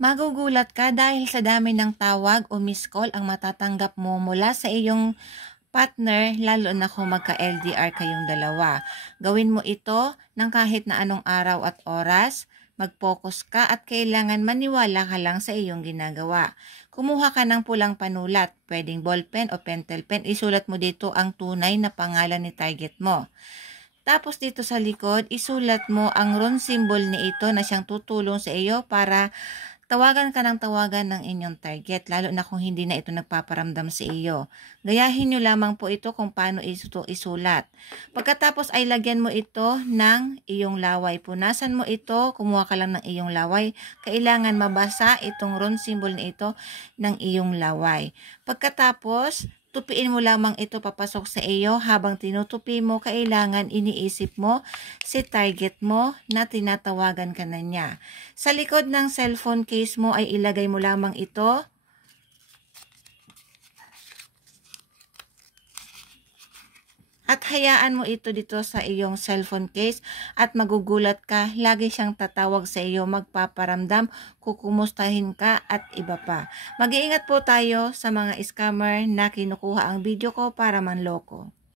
Magugulat ka dahil sa dami ng tawag o missed call ang matatanggap mo mula sa iyong partner, lalo na kung magka-LDR kayong dalawa. Gawin mo ito ng kahit na anong araw at oras. Mag-focus ka at kailangan maniwala ka lang sa iyong ginagawa. Kumuha ka ng pulang panulat, pwedeng ballpen o pentel pen. Isulat mo dito ang tunay na pangalan ni target mo. Tapos dito sa likod, isulat mo ang rune symbol ni ito na siyang tutulong sa iyo para tawagan ka ng tawagan ng inyong target, lalo na kung hindi na ito nagpaparamdam sa iyo. Gayahin nyo lamang po ito kung paano ito isulat. Pagkatapos ay lagyan mo ito ng iyong laway. Punasan mo ito, kumuha ka lang ng iyong laway. Kailangan mabasa itong rune symbol na ito ng iyong laway. Pagkatapos, tupiin mo lamang ito papasok sa iyo. Habang tinutupi mo, kailangan iniisip mo si target mo na tinatawagan ka na niya. Sa likod ng cellphone case mo ay ilagay mo lamang ito. At hayaan mo ito dito sa iyong cellphone case at magugulat ka, lagi siyang tatawag sa iyo, magpaparamdam, kukumustahin ka at iba pa. Mag-iingat po tayo sa mga scammer na kinukuha ang video ko para manloko.